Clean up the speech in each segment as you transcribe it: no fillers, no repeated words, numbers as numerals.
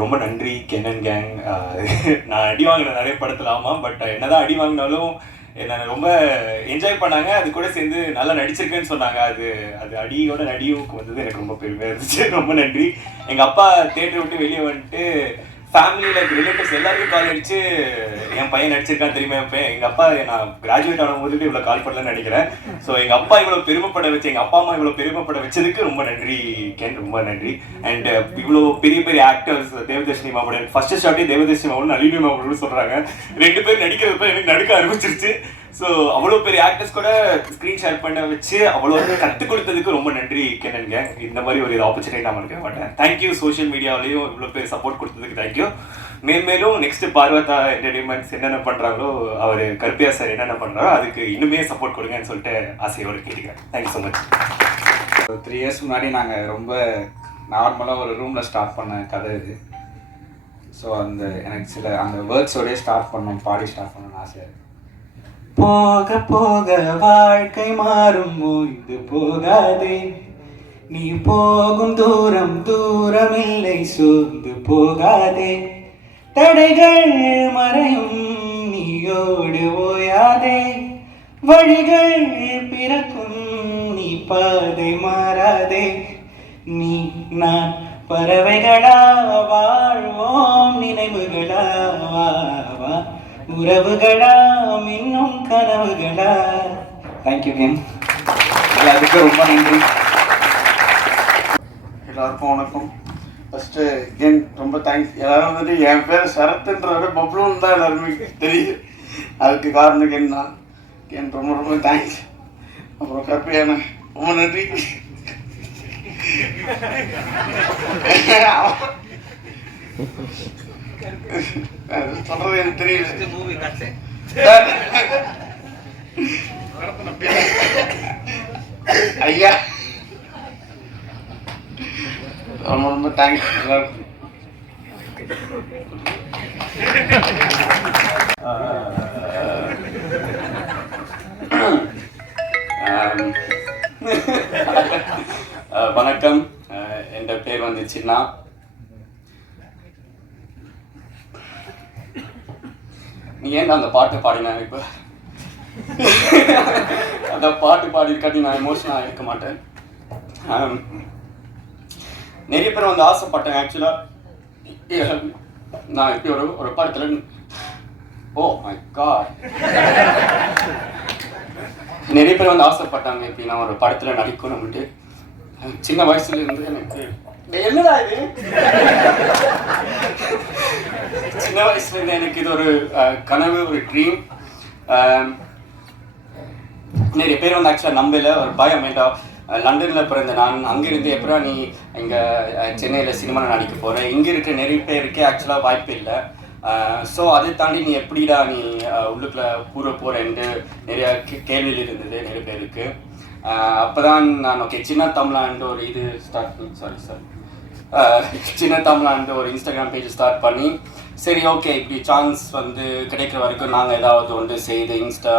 ரொம்ப நன்றி கென்னன் கேங். நான் அடி வாங்கின நிறைய படத்தில் ஆமாம், பட் என்னதான் அடி வாங்கினாலும் என்னை ரொம்ப என்ஜாய் பண்ணாங்க. அது கூட சேர்ந்து நல்லா நடிச்சிருக்கேன்னு சொன்னாங்க. அது அது அடியோட நடிவுக்கு வந்தது எனக்கு ரொம்ப பெருமையாக இருந்துச்சு. ரொம்ப நன்றி. எங்கள் அப்பா தேட்டரை விட்டு வெளியே வந்துட்டு ஃபேமிலியில் ரிலேட்டிவ்ஸ் எல்லாருக்கும் கால் அடிச்சு என் பையன் நடிச்சிருக்கான்னு தெரியுமா வைப்பேன். எங்கள் அப்பா நான் கிராஜுவேட் ஆன போது இவ்வளோ கால் பண்ணலன்னு நினைக்கிறேன். ஸோ எங்கள் அப்பா இவ்வளோ பெருமைப்பட வச்சு, எங்கள் அப்பா அம்மா இவ்வளோ பெருமைப்பட வச்சதுக்கு ரொம்ப நன்றி கேன், ரொம்ப நன்றி. அண்ட் இவ்வளோ பெரிய பெரிய ஆக்டர்ஸ், தேவதர்ஷினி மாமடன் ஃபர்ஸ்ட் ஷார்ட்டே தேவதர்ஷினி மாமடன் நளினி மாமடன் சொல்கிறாங்க. 2 பேர் நடிக்கிறப்ப எனக்கு நடுக்க ஆரம்பிச்சிருச்சு. ஸோ அவ்வளோ பெரிய ஆக்டர்ஸ் கூட ஸ்க்ரீன் ஷேர் பண்ண வச்சு அவ்வளோ கற்றுக் கொடுத்ததுக்கு ரொம்ப நன்றி கேனன் கேங். இந்த மாதிரி ஒரு ஆப்பர்ச்சுனிட்டி நான் மறக்க மாட்டேன். தேங்க்யூ. சோஷியல் மீடியாவிலையும் இவ்வளோ பேர் சப்போர்ட் கொடுத்ததுக்கு தேங்க்யூ. மேலும் நெக்ஸ்ட் பார்வதா என்டர்டைன்மெண்ட்ஸ் என்னென்ன பண்ணுறாங்களோ, அவர் கருப்பியா சார் என்னென்ன பண்ணுறாரோ அதுக்கு இன்னுமே சப்போர்ட் கொடுங்கன்னு சொல்லிட்டு ஆசையோடு கேட்டுக்கிறேன். Thank you so much. 3 இயர்ஸ் முன்னாடி நாங்கள் ரொம்ப நார்மலாக ஒரு ரூமில் ஸ்டார்ட் பண்ண கதை இது. ஸோ எனக்கு சில அந்த வேர்ட்ஸோடய ஸ்டார்ட் பண்ணணும், பாடி ஸ்டார்ட் பண்ணணும்னு ஆசையாக இருக்குது. போக போக வாழ்க்கை மாறும், ஓய்ந்து போகாதே, நீ போகும் தூரம் தூரமில்லை, சோர்ந்து போகாதே, தடைகள் மறையும், நீயோடு ஓயாதே, வழிகள் பிறக்கும், நீ பாதை மாறாதே, நீ நான் பறவைகளா வாழ்வோம், நினைவுகளா உறவுகளா இன்னும் கனவுகளா. Thank you game. அதுக்கு ரொம்ப நன்றி. எல்லாருக்கும் வணக்கம். ஃபஸ்ட்டு கேன் ரொம்ப தேங்க்ஸ். எல்லாரும் வந்துட்டு என் பேர் சரத்துன்றத பப்ளூன்னு தான் எல்லாருமே தெரியுது. அதுக்கு காரணம் கேன் தான். கேன் ரொம்ப ரொம்ப தேங்க்ஸ். அப்புறம் கற்பியான ரொம்ப நன்றி. சொல்றது எனக்கு தெரியல. ஐயா ரொம்ப ரொம்ப தேங்க்ஸ் எல்லாருக்கும். வணக்கம். என் பேர் வந்து சின்னா. நீ ஏன் அந்த பாட்டு பாடினா? இப்போ அந்த பாட்டு பாடிக்காட்டி நான் எமோஷனாக இருக்க மாட்டேன். நிறைய பேர் வந்து ஆசைப்பட்டேன். ஆக்சுவலாக நான் இப்படி ஒரு படத்தில், ஓ மை காட், நிறைய பேர் வந்து ஆசைப்பட்டாங்க இப்படி நான் ஒரு படத்தில் நடிக்கணும்ட்டு. சின்ன வயசுல இருந்து எனக்கு என்னடா இது, சின்ன வயசுல இருந்து எனக்கு இது ஒரு கனவு, ஒரு ட்ரீம். நிறைய பேர் வந்து ஆக்சுவலாக நம்பல, ஒரு பயம். ஏண்டா லண்டனில் பிறந்த நான், அங்கிருந்து எப்படா நீ இங்கே சென்னையில் சினிமாவில் நடிக்க போகிறேன், இங்கே இருக்கிற நிறைய பேருக்கே ஆக்சுவலாக வாய்ப்பு இல்லை. ஸோ அதை தாண்டி நீ எப்படிடா நீ உள்ளுக்குள்ளே பூர போகிறேன்ட்டு நிறையா கேள்வியில் இருந்தது நிறைய பேருக்கு. அப்போ தான் நான் ஓகே சின்ன தமிழான்ற ஒரு இது ஸ்டார்ட் பண்ணி, சின்ன தமிழான்ற ஒரு இன்ஸ்டாகிராம் பேஜ் ஸ்டார்ட் பண்ணி, சரி ஓகே இப்படி சான்ஸ் வந்து கிடைக்கிற வரைக்கும் நாங்கள் ஏதாவது ஒன்று செய்து Insta,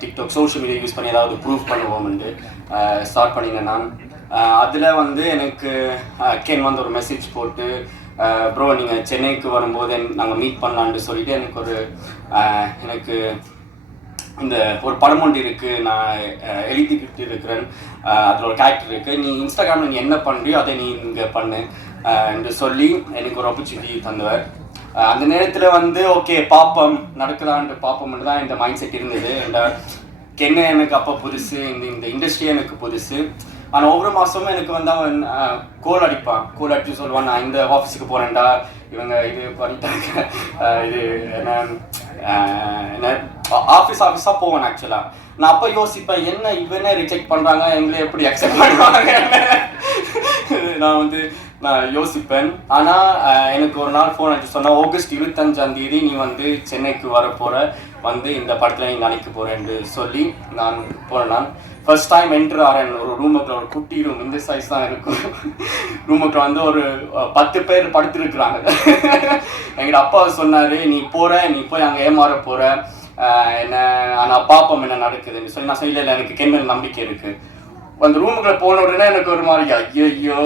TikTok, social media use பண்ணி ஏதாவது ப்ரூவ் பண்ணுவோம்ட்டு ஸ்டார்ட் பண்ணினேன் நான். அதில் வந்து எனக்கு கேன் வந்து ஒரு மெசேஜ் போட்டு, ப்ரோ நீங்கள் சென்னைக்கு வரும்போது நாங்கள் மீட் பண்ணலான்ட்டு சொல்லிவிட்டு எனக்கு இந்த ஒரு படம் ஒன்று இருக்குது, நான் எழுதிக்கிட்டு இருக்கிறேன், அதில் ஒரு கேரக்டர் இருக்குது, நீ இன்ஸ்டாகிராமில் நீ என்ன பண்ணுறியோ அதை நீ இங்கே பண்ணு என்று சொல்லி எனக்கு ஒரு ஆப்பர்ச்சுனிட்டி தந்தவர். அந்த நேரத்தில் வந்து ஓகே பார்ப்போம் நடக்குதான்ட்டு பார்ப்போம்னு தான் இந்த மைண்ட் செட் இருந்தது. என்ன எனக்கு அப்போ புதுசு, இந்த இண்டஸ்ட்ரி எனக்கு புதுசு. ஆனால் ஒவ்வொரு மாதமும் எனக்கு வந்து அவன் கோல் அடித்து சொல்லுவான், நான் இந்த ஆஃபீஸுக்கு போகிறேன்டா, இவங்க இது பண்ணிட்டாங்க, இது என்ன ஆஃபீஸாக போவேன். ஆக்சுவலாக நான் அப்போ யோசிப்பேன், என்ன இவனே ரிஜெக்ட் பண்ணுறாங்க, எங்களை எப்படி அக்செப்ட் பண்ணுவாங்க நான் யோசிப்பேன். ஆனால் எனக்கு ஒரு நாள் ஃபோன் அடிச்சு சொன்னால், ஆகஸ்ட் 25 நீ வந்து சென்னைக்கு வரப்போகிற, வந்து இந்த படத்தில் நீ நடிக்க போகிறேன்னு சொல்லி நான் போனேன். நான் ஃபர்ஸ்ட் டைம் என்ட்ரு ஆகிறேன் ஒரு ரூமுக்குள்ள, ஒரு குட்டி ரூம், இந்த சைஸ் தான் இருக்கும். ரூமுக்குள்ள வந்து ஒரு 10 பேர் படுத்துருக்குறாங்க. எங்கிட்ட அப்பா சொன்னார், நீ போய் அங்கே ஏமாற போகிற, என்ன ஆனால் பார்ப்போம் என்ன நடக்குதுன்னு சொல்லி நான் சொல்லல, எனக்கு கேன் மேல் நம்பிக்கை இருக்குது. அந்த ரூமுக்குள்ள போன உடனே எனக்கு ஒரு மாதிரி ஐயோ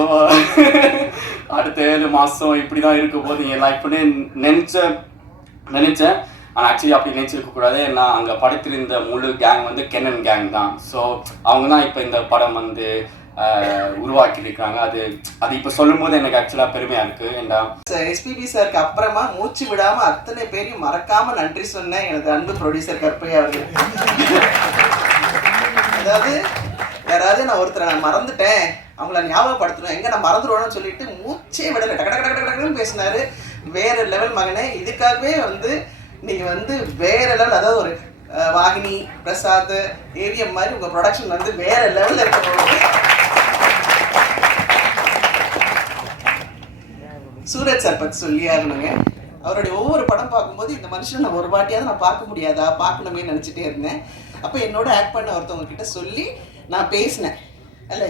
அடுத்த 7 மாதம் இப்படி தான் இருக்க போது என் லைஃப்னு நினச்சேன். ஆனால் ஆக்சுவலி அப்படி நினச்சிருக்கக்கூடாது. ஏன்னா அங்கே படத்திருந்த முழு கேங் வந்து கென்னன் கேங் தான். ஸோ அவங்க தான் இப்போ இந்த படம் வந்து உருவாக்கியிருக்காங்க. அது இப்போ சொல்லும்போது எனக்கு ஆக்சுவலாக பெருமையாக இருக்குது. ஏன்னா எஸ்பிபி சாருக்கு அப்புறமா மூச்சு விடாமல் அத்தனை பேரையும் மறக்காமல் நன்றி சொன்னேன் எனது அன்பு ப்ரொடியூசர் கற்பையா அவர்கள். அதாவது யாராவது நான் மறந்துட்டேன் அவங்கள ஞாபகப்படுத்தணும் எங்கே நான் மறந்துடுவேன்னு சொல்லிட்டு மூச்சே விடலை, டக்கு டக்கு டக்கு டக்குன்னு பேசினாரு. வேற லெவல் மகனே. இதுக்காகவே வந்து நீங்கள் வந்து வேற லெவல், அதாவது ஒரு வாகினி பிரசாத் ஏவிஎம் மாதிரி உங்கள் ப்ரொடக்ஷன் வந்து வேற லெவலில் இருக்க போகுது. சூரஜ் சார் பற்றி சொல்லி ஆகணுங்க. அவருடைய ஒவ்வொரு படம் பார்க்கும்போது இந்த மனுஷன் நான் ஒரு வாட்டியாவது நான் பார்க்க முடியாதா, பார்க்கணுமே நினச்சிட்டே இருந்தேன். அப்போ என்னோட ஆக்ட் பண்ண ஒருத்தவங்க கிட்ட சொல்லி நான் பேசினேன். அல்ல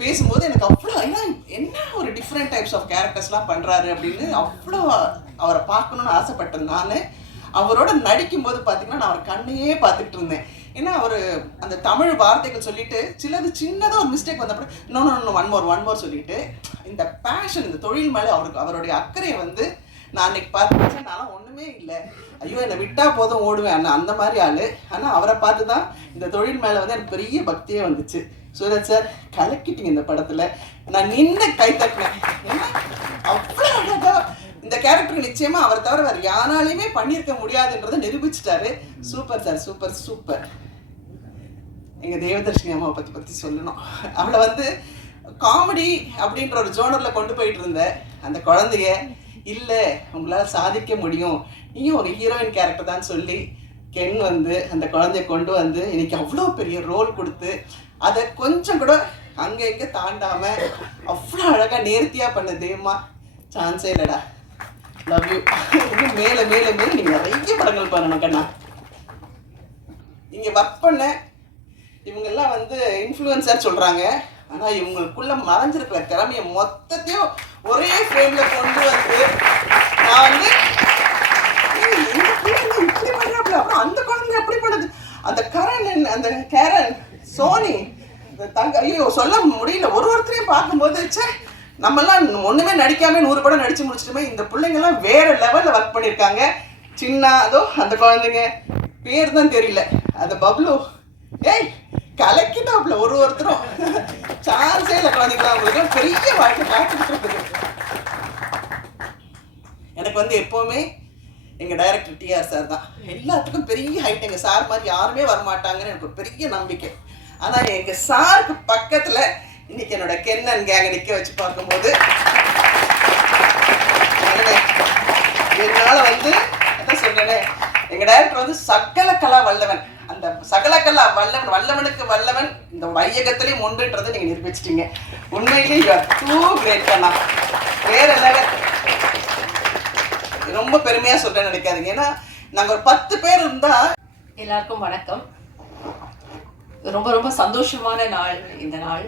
பேசும்போது எனக்கு அவ்வளோ என்ன ஒரு டிஃப்ரெண்ட் டைப்ஸ் ஆஃப் கேரக்டர்ஸ்லாம் பண்ணுறாரு அப்படின்னு அவ்வளோ அவரை பார்க்கணுன்னு ஆசைப்பட்டேன். நான் அவரோட நடிக்கும்போது பார்த்தீங்கன்னா நான் அவர் கண்ணையே பார்த்துட்டு இருந்தேன். ஏன்னா அவர் அந்த தமிழ் வார்த்தைகள் சொல்லிட்டு சிலது சின்னதாக ஒரு மிஸ்டேக் வந்தப்போ இன்னொன்று ஒன் மோர் சொல்லிட்டு இந்த பேஷன், இந்த தொழில் மேலே அவருடைய அக்கறையை வந்து நான் அன்னைக்கு பார்த்து நான்லாம் ஒன்றுமே இல்லை, ஐயோ என்னை விட்டால் போதும் ஓடுவேன் அண்ணா அந்த மாதிரி ஆள். ஆனால் அவரை பார்த்து தான் இந்த தொழில் மேலே வந்து எனக்கு பெரிய பக்தியே வந்துச்சு. சூரஜ் சார் கலக்கிட்டீங்க இந்த படத்தில். நான் நின்று கை தட்டினேன். ஏன்னா அவ்வளோ அழகாக இந்த கேரக்டருக்கு நிச்சயமாக அவர் தவிர வேறு யாராலையுமே பண்ணியிருக்க முடியாதுன்றதை நிரூபிச்சிட்டாரு. Super sir, super super. எங்கள் தேவதர்ஷினி அம்மாவை பற்றி சொல்லணும். அவளை வந்து காமெடி அப்படின்ற ஒரு ஜோனரில் கொண்டு போயிட்டு இருந்த அந்த குழந்தைய இல்லை உங்களால் சாதிக்க முடியும், நீயும் ஒரு ஹீரோயின் கேரக்டர் தான் சொல்லி கென் வந்து அந்த குழந்தைய கொண்டு வந்து இன்னைக்கு அவ்வளோ பெரிய ரோல் கொடுத்து அதை கொஞ்சம் கூட அங்கே இங்கே தாண்டாமல் அவ்வளோ அழகாக நேர்த்தியாக பண்ண தேவமா சான்ஸே இல்லைடா. Love you. இன்னும் மேலே மேலே மேலே நீங்கள் நிறைய படங்கள் பண்ணணும் கண்ணா. இங்கே ஒர்க் பண்ண இவங்கெல்லாம் வந்து இன்ஃப்ளூயன்சர் சொல்கிறாங்க. ஆனால் இவங்களுக்குள்ள மறைஞ்சிருக்கிற திறமையை மொத்தத்தையும் ஒரே ஃப்ரேமில் கொண்டு வந்து நான் வந்து இப்படி பண்ணுறாப்புல, அப்புறம் அந்த குழந்தை அப்படி பண்ணுது, அந்த அந்த கேரன் சோனி ஐயோ சொல்ல முடியல. ஒருத்தரையும் பார்க்கும்போது நம்மெல்லாம் ஒன்றுமே நடிக்காமல் 100 படம் நடித்து முடிச்சிட்டுமே. இந்த பிள்ளைங்கள்லாம் வேறு லெவலில் ஒர்க் பண்ணியிருக்காங்க. சின்ன அதோ அந்த குழந்தைங்க பேர் தான் தெரியல, அந்த பப்ளு ஏய் கலக்கிட்டாப்புல ஒருத்தரும் சான்ஸே இல்லை. குழந்தைங்களா அவங்களுக்கு பெரிய வாழ்க்கை காத்துக்கிட்டு இருக்குது. எனக்கு வந்து எப்போவுமே எங்கள் டைரக்டர் டிஆர் சார் தான் எல்லாத்துக்கும் பெரிய ஹைட். எங்கள் சார் மாதிரி யாருமே வரமாட்டாங்கன்னு எனக்கு ஒரு பெரிய நம்பிக்கை. ஆனால் எங்கள் சாருக்கு பக்கத்தில் இன்னைக்கு என்னோட கென்னன் கேங்கை நிற்க வச்சு பார்க்கும்போது என்னால் வந்து என்ன சொல்கிறேனே, எங்கள் டைரக்டர் வந்து சகல கலா வல்லவன். அந்த சகலக்கல்லா வல்லவனுக்கு வல்லவன் இந்த வையகத்திலையும் உண்டுன்றதை நீங்கள் நிரூபிச்சிட்டீங்க. உண்மையிலேயே யூ ஆர் டூ கிரேட் அண்ணா. வேற லெவல். ரொம்ப பெருமையாக சொல்கிறேன்னு நினைக்காதீங்க. ஏன்னா நாங்கள் ஒரு 10 பேர் இருந்தால். எல்லாருக்கும் வணக்கம். ரொம்ப ரொம்ப சந்தோஷமான நாள் இந்த நாள்.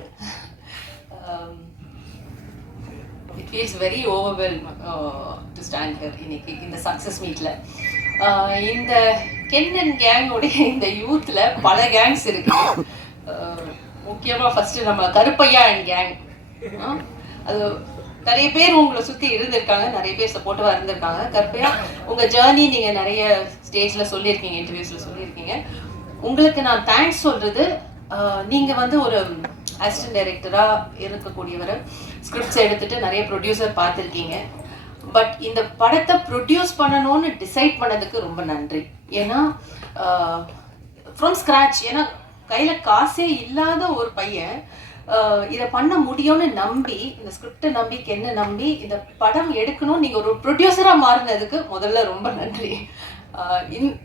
It feels very overwhelm to stand here இன்னைக்கு இந்த சக்ஸஸ் மீட்டில். இந்த கென்னன் கேங்கோடைய இந்த யூத்தில் பல கேங்ஸ் இருக்கு. முக்கியமாக ஃபஸ்ட்டு நம்ம கருப்பையா அண்ட் கேங். அது நிறைய பேர் உங்களை சுற்றி இருந்திருக்காங்க, நிறைய பேர் சப்போர்ட்டிவாக இருந்திருக்காங்க. கருப்பையா உங்கள் ஜேர்னி நீங்கள் நிறைய ஸ்டேஜில் சொல்லியிருக்கீங்க, இன்டர்வியூஸில் சொல்லியிருக்கீங்க. உங்களுக்கு நான் தேங்க்ஸ் சொல்கிறது, நீங்கள் வந்து ஒரு அசிஸ்டன்ட் டைரக்டராக இருக்கக்கூடியவர், ஸ்கிரிப்ட்ஸ் எடுத்துகிட்டு நிறைய ப்ரொடியூசர் பார்த்துருக்கீங்க. பட் இந்த படத்தை ப்ரொடியூஸ் பண்ணணும்னு டிசைட் பண்ணதுக்கு ரொம்ப நன்றி. ஏன்னா ஃப்ரம் ஸ்க்ராட்ச், ஏன்னா கையில் காசே இல்லாத ஒரு பையன் இதை பண்ண முடியும்னு நம்பி, இந்த ஸ்கிரிப்டை நம்பி, என்ன நம்பி இந்த படம் எடுக்கணும் நீங்கள் ஒரு ப்ரொடியூசராக மாறினதுக்கு முதல்ல ரொம்ப நன்றி.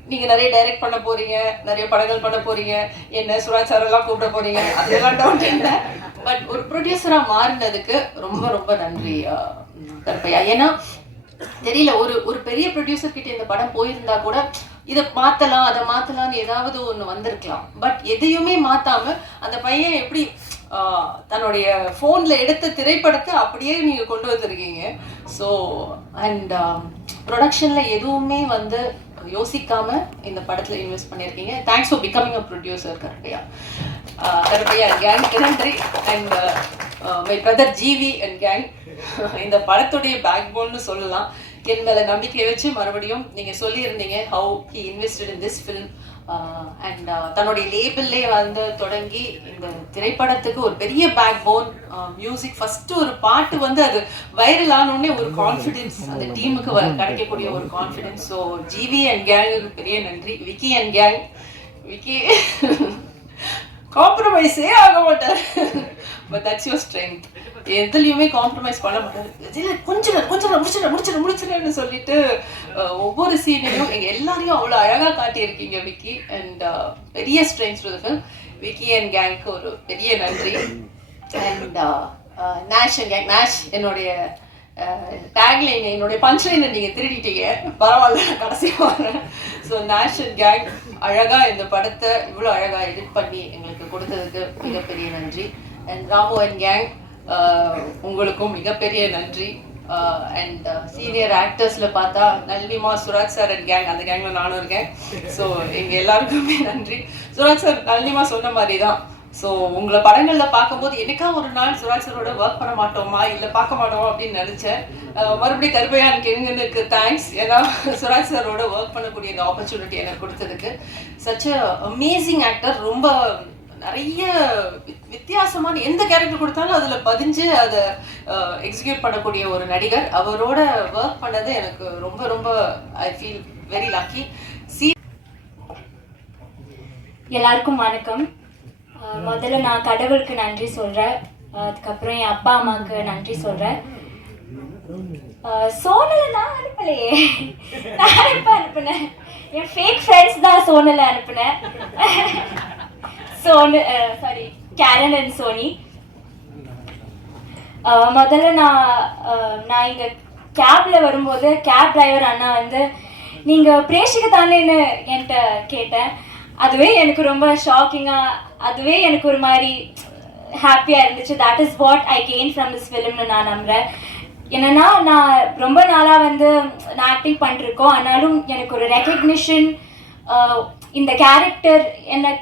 நீங்கள் நிறைய டைரக்ட் பண்ண போகிறீங்க, நிறைய படங்கள் பண்ண போகிறீங்க, என்ன சுராஜ் சாரெல்லாம் கூப்பிட போகிறீங்க, அதெல்லாம் டவுட் இல்லை. பட் ஒரு ப்ரொடியூசராக மாறினதுக்கு ரொம்ப ரொம்ப நன்றி கருப்பையா. ஏன்னா தெரியல, ஒரு பெரிய ப்ரொடியூசர் கிட்ட இந்த படம் போயிருந்தா கூட இதை மாற்றலாம் அதை மாற்றலாம்னு ஏதாவது ஒன்று வந்திருக்கலாம். பட் எதையுமே மாற்றாமல் அந்த பையன் எப்படி தன்னுடைய ஃபோனில் எடுத்த திரைப்படத்தை அப்படியே நீங்கள் கொண்டு வந்துருக்கீங்க. ஸோ அண்ட் ப்ரொடக்ஷனில் எதுவுமே வந்து யோசிக்காமல் இந்த படத்தில் இன்வெஸ்ட் பண்ணியிருக்கீங்க. Thanks for becoming a producer Karuppaiya. Karuppaiya கேங்க்கு நன்றி. And my brother GV and gang. இந்த படத்துடைய பேக் போன்னு சொல்லலாம். என் மேலே நம்பிக்கையை வச்சு மறுபடியும் நீங்கள் சொல்லியிருந்தீங்க how he invested in this film. And தன்னுடைய லேபிள்லே வந்து தொடங்கி இந்த திரைப்படத்துக்கு ஒரு பெரிய பேக் போன். மியூசிக் ஃபஸ்ட்டு ஒரு பாட்டு வந்து அது வைரல் ஆனோடனே ஒரு கான்ஃபிடென்ஸ் அந்த டீமுக்கு கிடைக்கக்கூடிய ஒரு கான்ஃபிடென்ஸ். ஸோ ஜிவி அண்ட் கேங்குக்கு பெரிய நன்றி. Vicky and gang. விக்கி காம்ப்ரமைஸே ஆக மாட்டார். But that's your strength. எதுலையுமே காம்ப்ரமைஸ் பண்ண மாட்டார். இல்லை கொஞ்சம் முடிச்சிடன்னு சொல்லிட்டு ஒவ்வொரு சீனையும் எங்கள் எல்லாரையும் அவ்வளோ அழகாக காட்டியிருக்கீங்க விக்கி. அண்ட் பெரிய strength to the film. Vicky and கேங்க்கு ஒரு பெரிய நன்றி. And Nesh and gang. Nesh என்னுடைய டேக்லைன், என்னுடைய பஞ்ச்லைனை நீங்கள் திருடிட்டீங்க, பரவாயில்ல, கடைசியாக வரேன். ஸோ நேஷ் அண்ட் கேங் அழகாக இந்த படத்தை இவ்வளோ அழகாக எடிட் பண்ணி எங்களுக்கு கொடுத்ததுக்கு மிகப்பெரிய நன்றி. அண்ட் ராமு அண்ட் கேங் உங்களுக்கும் மிகப்பெரிய நன்றி. அண்ட் சீனியர் ஆக்டர்ஸில் பார்த்தா நளினிமா, சுராஜ் சார் அண்ட் கேங், அந்த கேங்கில் நானும் இருக்கேன். ஸோ எங்கள் எல்லாருக்குமே நன்றி. சுராஜ் சார் நளினிமா சொன்ன மாதிரி தான். ஸோ உங்களை படங்களில் பார்க்கும்போது என்னைக்கா ஒரு நாள் சுராஜ் சாரோட ஒர்க் பண்ண மாட்டோமா இல்லை பார்க்க மாட்டோமா அப்படின்னு நினச்சேன். மறுபடியும் கருப்பையான் கெங்கனுக்கு தேங்க்ஸ். ஏன்னா சுராஜ் சாரோட ஒர்க் பண்ணக்கூடிய இந்த ஆப்பர்ச்சுனிட்டி எனக்கு கொடுத்ததுக்கு. Such amazing actor. ரொம்ப நிறைய வித்தியாசமான எந்த கேரக்டர் கொடுத்தாலும் அதில் பதிஞ்சு அதை எக்ஸிக்யூட் பண்ணக்கூடிய ஒரு நடிகர். அவரோட ஒர்க் பண்ணது எனக்கு ரொம்ப ரொம்ப ஐ ஃபீல் வெரி லக்கி. எல்லாருக்கும் வணக்கம். முதல்ல நான் கடவுளுக்கு நன்றி சொல்கிறேன். அதுக்கப்புறம் என் அப்பா அம்மாவுக்கு நன்றி சொல்கிறேன். சோனலை நான் அனுப்பலையே, நான் எப்போ அனுப்புனேன்? என் ஃபேக் ஃப்ரெண்ட்ஸ் தான் சோனலை அனுப்புனேன். கேரன் அண்ட் சோனி. முதல்ல நான் இங்கே கேபில் வரும்போது கேப் டிரைவர் அண்ணா வந்து நீங்கள் பிரேஷிக்கு தானேன்னு என்கிட்ட கேட்டேன். அதுவே எனக்கு ரொம்ப ஷாக்கிங்காக, அதுவே எனக்கு ஒரு மாதிரி ஹாப்பியாக இருந்துச்சு. That is what I gain from this ஃபிலிம்னு நான் நம்புகிறேன். என்னென்னா நான் ரொம்ப நாளாக வந்து நான் ஆக்டிங் பண்ணிருக்கோம், ஆனாலும் எனக்கு ஒரு ரெக்கக்னிஷன், இந்த கேரக்டர் என்னை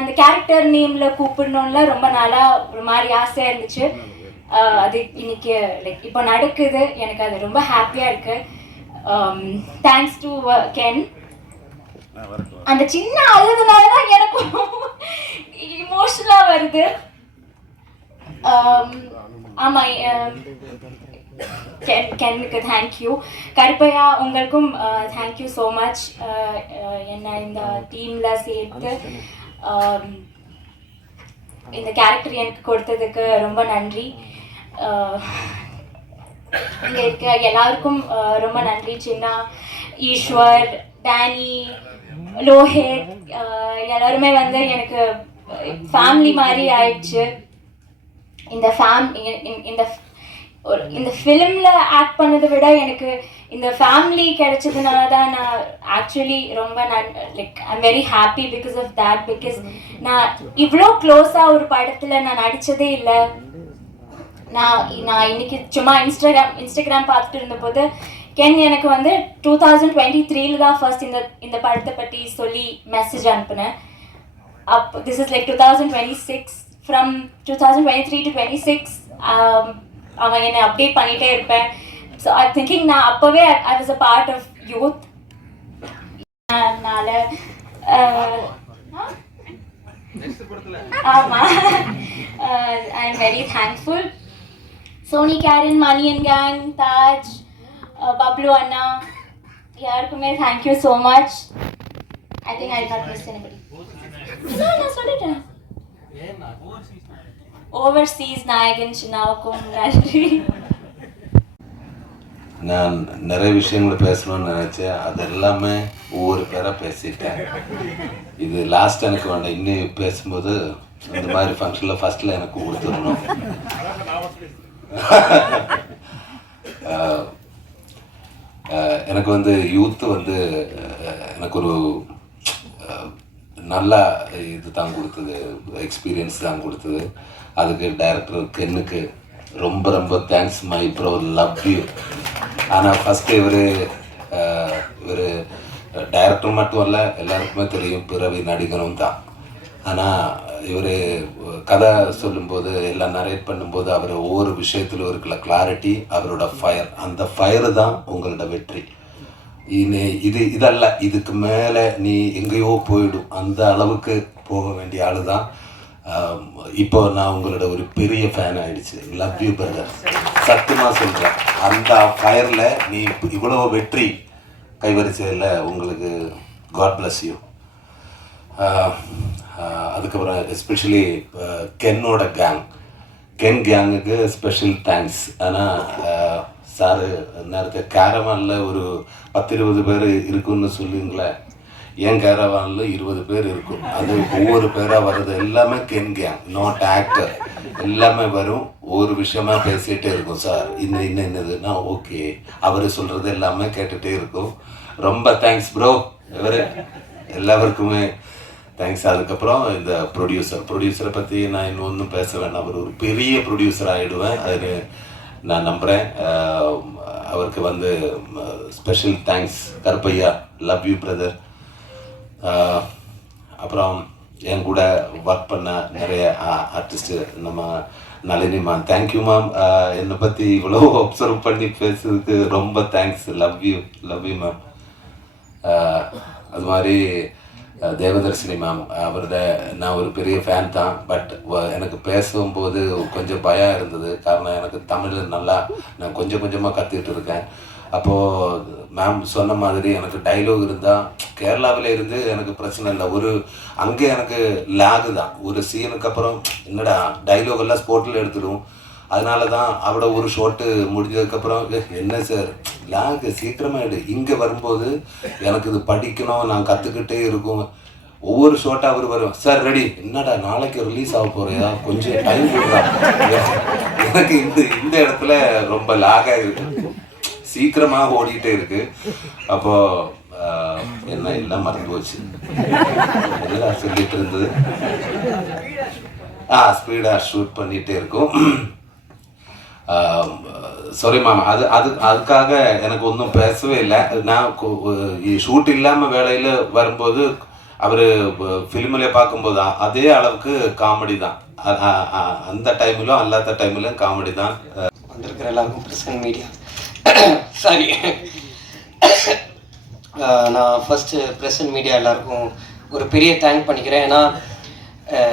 அந்த கேரக்டர் நேமில் கூப்பிடணும்ல ரொம்ப நாளாக ஒரு மாதிரி ஆசையாக இருந்துச்சு. அது இன்னைக்கு லைக் இப்போ நடக்குது. எனக்கு அது ரொம்ப ஹாப்பியாக இருக்குது. Thanks to Ken. அந்த சின்ன அழுதுனால தான் எனக்கு இமோஷனலாக வருது. ஆமாம், கென்னுக்கு தேங்க்யூ. கருப்பையா உங்களுக்கும் தேங்க்யூ ஸோ மச். என்னை இந்த டீமில் சேர்த்து இந்த கேரக்டர் எனக்கு கொடுத்ததுக்கு ரொம்ப நன்றி. இங்கே இருக்க எல்லாருக்கும் ரொம்ப நன்றி. சின்ன, ஈஸ்வர், டேனி, லோஹித் எல்லாருமே வந்து எனக்கு ஃபேமிலி மாதிரி ஆயிடுச்சு. இந்த ஃபிலிமில் ஆக்ட் பண்ணதை விட எனக்கு இந்த ஃபேமிலி கிடைச்சதுனால தான் நான் ஆக்சுவலி ரொம்ப like I am very happy because of that. Because நான் இவ்வளோ க்ளோஸாக ஒரு படத்தில் நான் நடித்ததே இல்லை. நான் இன்னைக்கு சும்மா இன்ஸ்டாகிராம் பார்த்துட்டு இருந்தபோது கென் எனக்கு வந்து 2023 தான் ஃபர்ஸ்ட் இந்த படத்தை பற்றி சொல்லி மெசேஜ் அனுப்புனேன். This is like 2026. ஃப்ரம் 2023 to 26 அவன் என்னை அப்டேட் பண்ணிகிட்டே இருப்பேன். ஸோ ஐ திங்கிங் நான் அப்போவே I was a part of youth. அதனால ஆமாம், I am very thankful. Sony, Karen, Mani and gang, Taj, Bablu அண்ணா, யாருக்குமே thank you so much. I think I not miss anybody. நான் சொல்லிட்டேன். ஓவர்சீஸ் நாயகன் சின்னாவுக்கும் நன்றி. நான் நிறைய விஷயங்களை பேசணும்னு நினச்சேன், அது எல்லாமே ஒவ்வொரு பேராக பேசிட்டேன். இது லாஸ்ட் எனக்கு வேண்டாம், இன்னும் பேசும்போது இந்த மாதிரி ஃபங்க்ஷனில் ஃபஸ்ட்டில் எனக்கு கொடுத்துடணும். எனக்கு வந்து யூத்து வந்து எனக்கு ஒரு நல்ல இது தான் கொடுத்தது, எக்ஸ்பீரியன்ஸ் தான் கொடுத்தது. அதுக்கு டைரக்டர் கென்னுக்கு ரொம்ப ரொம்ப thanks. My bro, love you. ஆனால் ஃபஸ்ட்டு இவர் டைரக்டர் மட்டும் இல்லை, எல்லாருக்குமே தெரியும் பிறவி நடிகரும் தான். ஆனால் இவர் கதை சொல்லும்போது எல்லாம் நரேட் பண்ணும்போது அவர் ஒவ்வொரு விஷயத்திலும் இருக்கிற கிளாரிட்டி, அவரோட ஃபயர், அந்த ஃபயரு தான் உங்களோட வெற்றி. இதல்ல, இதுக்கு மேலே நீ எங்கேயோ போயிடும், அந்த அளவுக்கு போக வேண்டிய ஆள் தான். இப்போ நான் உங்களோட ஒரு பெரிய ஃபேன் ஆகிடுச்சு. லவ் யூ பிரதர், சத்தியமாக சொல்கிறேன். அந்த ஃபயரில் நீ இவ்வளோ வெற்றி கைவரிச்சதில் உங்களுக்கு காட் பிளஸ் யூ. அதுக்கப்புறம் எஸ்பெஷலி கென்னோட கென் கேங்குக்கு ஸ்பெஷல் தேங்க்ஸ். ஆனால் சாரு நேரத்தை கேரவானில் ஒரு 10-20 பேர் இருக்குன்னு சொல்லுங்களே, என் கேரவானில் 20 பேர் இருக்கும். அது ஒவ்வொரு பேராக வர்றது எல்லாமே கென் கேங், நாட் ஆக்டர். எல்லாமே வரும், ஒவ்வொரு விஷயமா பேசிகிட்டே இருக்கும். சார் என்னதுன்னா ஓகே, அவர் சொல்கிறது எல்லாமே கேட்டுகிட்டே இருக்கும். ரொம்ப தேங்க்ஸ் ப்ரோ, இவர் எல்லாருக்குமே தேங்க்ஸ். அதுக்கப்புறம் இந்த ப்ரொடியூசரை பற்றி நான் இன்னும் ஒன்றும் பேச வேண்டாம். அவர் ஒரு பெரிய ப்ரொடியூசர் ஆகிடுவேன், அது நான் நம்புகிறேன். அவருக்கு வந்து special thanks Karuppaiya, love you brother. அப்புறம் என் கூட ஒர்க் பண்ண நிறைய ஆர்டிஸ்ட்டு, நம்ம நளினி மேம், தேங்க்யூ மேம். என்னை பற்றி இவ்வளோ அப்சர்வ் பண்ணி பேசுறதுக்கு ரொம்ப தேங்க்ஸ். Love you ma'am. அது மாதிரி தேவதர்ஷினி மேம், அவரோட நான் ஒரு பெரிய ஃபேன் தான். பட் எனக்கு பேசும்போது கொஞ்சம் பயம் இருந்தது. காரணம், எனக்கு தமிழ் நல்லா நான் கொஞ்சமாக கற்றுக்கிட்டு இருக்கேன். அப்போது மேம் சொன்ன மாதிரி எனக்கு டைலாக் இருந்தால் கேரளாவில் இருந்து எனக்கு பிரச்சனை இல்லை. அங்கே எனக்கு லேகு தான். ஒரு சீனுக்கு அப்புறம் என்னடா டைலாக் எல்லாம் ஸ்போர்ட்டில் எடுத்துடும். அதனால தான் அவட ஒரு ஷோட்டு முடிஞ்சதுக்கப்புறம் என்ன சார் லேகு சீக்கிரமாகிடு. இங்கே வரும்போது எனக்கு இது படிக்கணும், நான் கற்றுக்கிட்டே இருக்கும். ஒவ்வொரு ஷோட்டாக அவர் வரும், சார் ரெடி, என்னடா நாளைக்கு ரிலீஸ் ஆக போகிறியா, கொஞ்சம் டைம் கொடுறா. எனக்கு இந்த இடத்துல ரொம்ப லேகாக இருக்கு, சீக்கிரமாக ஓடிக்கிட்டே இருக்கு. அப்போது என்ன எல்லாம் மறந்து போச்சு, எல்லாம் சொல்லிட்டு இருந்தது. ஸ்பீடாக ஷூட் பண்ணிகிட்டே இருக்கும். சாரி மேம், அதுக்காக எனக்கு ஒன்றும் பேசவே இல்லை. நான் ஷூட் இல்லாமல் வேலையில் வரும்போது அவர் ஃபிலிமில் பார்க்கும்போது அதே அளவுக்கு காமெடி தான். அந்த டைமிலும் அல்லாத டைமிலும் காமெடி தான். வந்திருக்கிற எல்லாருக்கும் பிரசன்ட் மீடியா சாரி, நான் ஃபஸ்ட்டு பிரசன்ட் மீடியா எல்லாருக்கும் ஒரு பெரிய தேங்க் பண்ணிக்கிறேன். ஏன்னா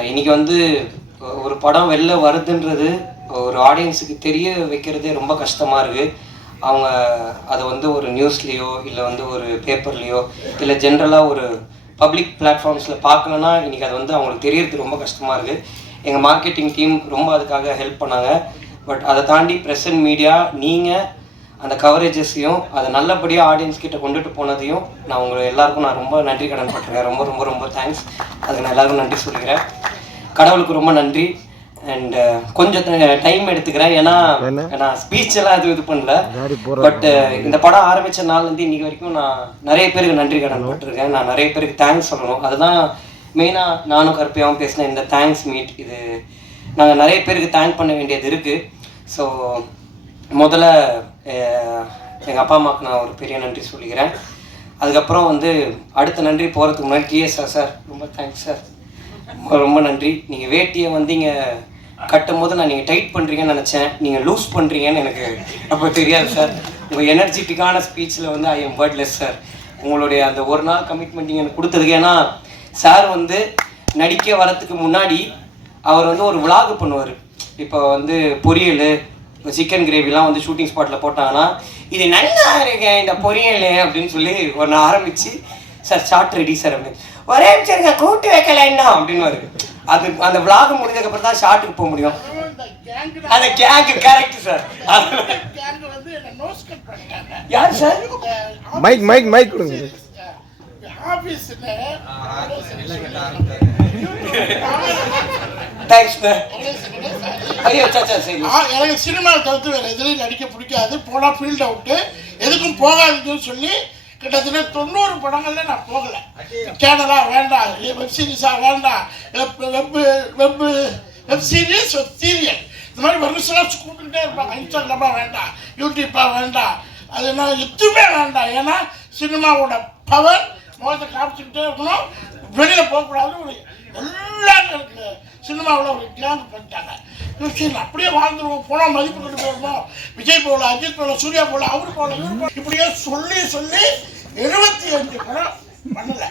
இன்றைக்கி வந்து ஒரு படம் வெளில வருதுன்றது ஒரு ஆடியன்ஸுக்கு தெரிய வைக்கிறதே ரொம்ப கஷ்டமாக இருக்குது. அவங்க அதை வந்து ஒரு நியூஸ்லேயோ இல்லை வந்து ஒரு பேப்பர்லேயோ இல்லை ஜென்ரலாக ஒரு பப்ளிக் பிளாட்ஃபார்ம்ஸில் பார்க்கணுன்னா இன்றைக்கி அது வந்து அவங்களுக்கு தெரியறது ரொம்ப கஷ்டமாக இருக்குது. எங்கள் மார்க்கெட்டிங் டீம் ரொம்ப அதுக்காக ஹெல்ப் பண்ணாங்க. பட் அதை தாண்டி ப்ரெசன்ட் மீடியா நீங்கள் அந்த கவரேஜஸையும் அதை நல்லபடியாக ஆடியன்ஸ் கிட்ட கொண்டுட்டு போனதையும் நான் உங்களை எல்லாருக்கும் நான் ரொம்ப நன்றி கடன் பட்டிருக்கேன். ரொம்ப ரொம்ப ரொம்ப தேங்க்ஸ். அதுக்கு நான் எல்லாருக்கும் நன்றி சொல்லிக்கிறேன். கடவுளுக்கு ரொம்ப நன்றி. அண்ட் கொஞ்சம் டைம் எடுத்துக்கிறேன், ஏன்னா நான் ஸ்பீச் எல்லாம் இது பண்ணல. பட் இந்த படம் ஆரம்பித்த நாள்லேருந்து இன்றைக்கி வரைக்கும் நான் நிறைய பேருக்கு நன்றி கடன் பட்டிருக்கேன். நான் நிறைய பேருக்கு தேங்க்ஸ் சொல்லணும். அதுதான் மெயினாக நானும் கருப்பையாகவும் பேசின இந்த தேங்க்ஸ் மீட். இது நாங்கள் நிறைய பேருக்கு தேங்க் பண்ண வேண்டியது இருக்குது. ஸோ முதல்ல எங்கள் அப்பா அம்மாவுக்கு நான் ஒரு பெரிய நன்றி சொல்லிக்கிறேன். அதுக்கப்புறம் வந்து அடுத்த நன்றி போகிறதுக்கு முன்னாடி டிஎஸ்ஆர் சார், ரொம்ப தேங்க்ஸ் சார், ரொம்ப நன்றி. நீங்கள் வேட்டியை வந்து இங்கே கட்டும் போது நான் நீங்கள் டைட் பண்ணுறீங்கன்னு நினச்சேன், நீங்கள் லூஸ் பண்ணுறீங்கன்னு எனக்கு அப்போ தெரியாது சார். உங்கள் எனர்ஜெட்டிக்கான ஸ்பீச்சில் வந்து ஐ எம் வேர்ட்லெஸ் சார். உங்களுடைய அந்த ஒரு நாள் கமிட்மெண்ட் நீங்கள் எனக்கு கொடுத்ததுக்கு. ஏன்னா சார் வந்து நடிக்க வரத்துக்கு முன்னாடி அவர் வந்து ஒரு விலாக் பண்ணுவார். இப்போ வந்து பொரியல், சிக்கன் கிரேவிலாம் வந்து ஷூட்டிங் ஸ்பாட்டில் போட்டாங்கன்னா இது நல்லா இருக்கேன் இந்த பொரியல் அப்படின்னு சொல்லி ஒன்று ஆரம்பித்து, சார் ஷார்ட் ரெடி சார் அப்படின்னு, ஒரே நிமிஷம் கூட்டு வைக்கலன்னா அப்படின்னு வருது. அது அந்த விலாக் முடிஞ்சதுக்கப்புறம் தான் ஷார்ட்டுக்கு போக முடியும். அந்த கேங்கு கரெக்ட் சார். யார் சார்? மைக் கொடுங்க. எனக்கு சினிமா தவிர்த்து வேறு எதுலையும் நடிக்க பிடிக்காது. போனால் ஃபீல்ட் அவுட்டு, எதுக்கும் போகாதுன்னு சொல்லி கிட்டத்தட்ட 90 படங்கள்ல நான் போகலை. சேனலாக வேண்டாம், வெப் சீரிஸாக வேண்டாம், வெப் சீரியஸ், சீரியல், இந்த மாதிரி வருஷம் கூப்பிட்டுக்கிட்டே இருப்பாங்க. இன்ஸ்டாகிராமாக வேண்டாம், யூடியூப்பாக வேண்டாம், அது என்ன எதுவுமே வேண்டாம். ஏன்னா சினிமாவோட பவர் முகத்தை காமிச்சுக்கிட்டே இருக்கணும், வெளியில் போகக்கூடாதுன்னு ஒரு எல்லாம் எனக்கு சினிமாவில் ஒரு கேங் பண்ணிட்டாங்க. சரி அப்படியே வாழ்ந்துருவோம், போனால் மதிப்பு கொண்டு போயிருவோம், விஜய் போல, அஜித் போல, சூர்யா போல, அவரு போல, இவரு போல, இப்படியே சொல்லி 75 படம் பண்ணலை.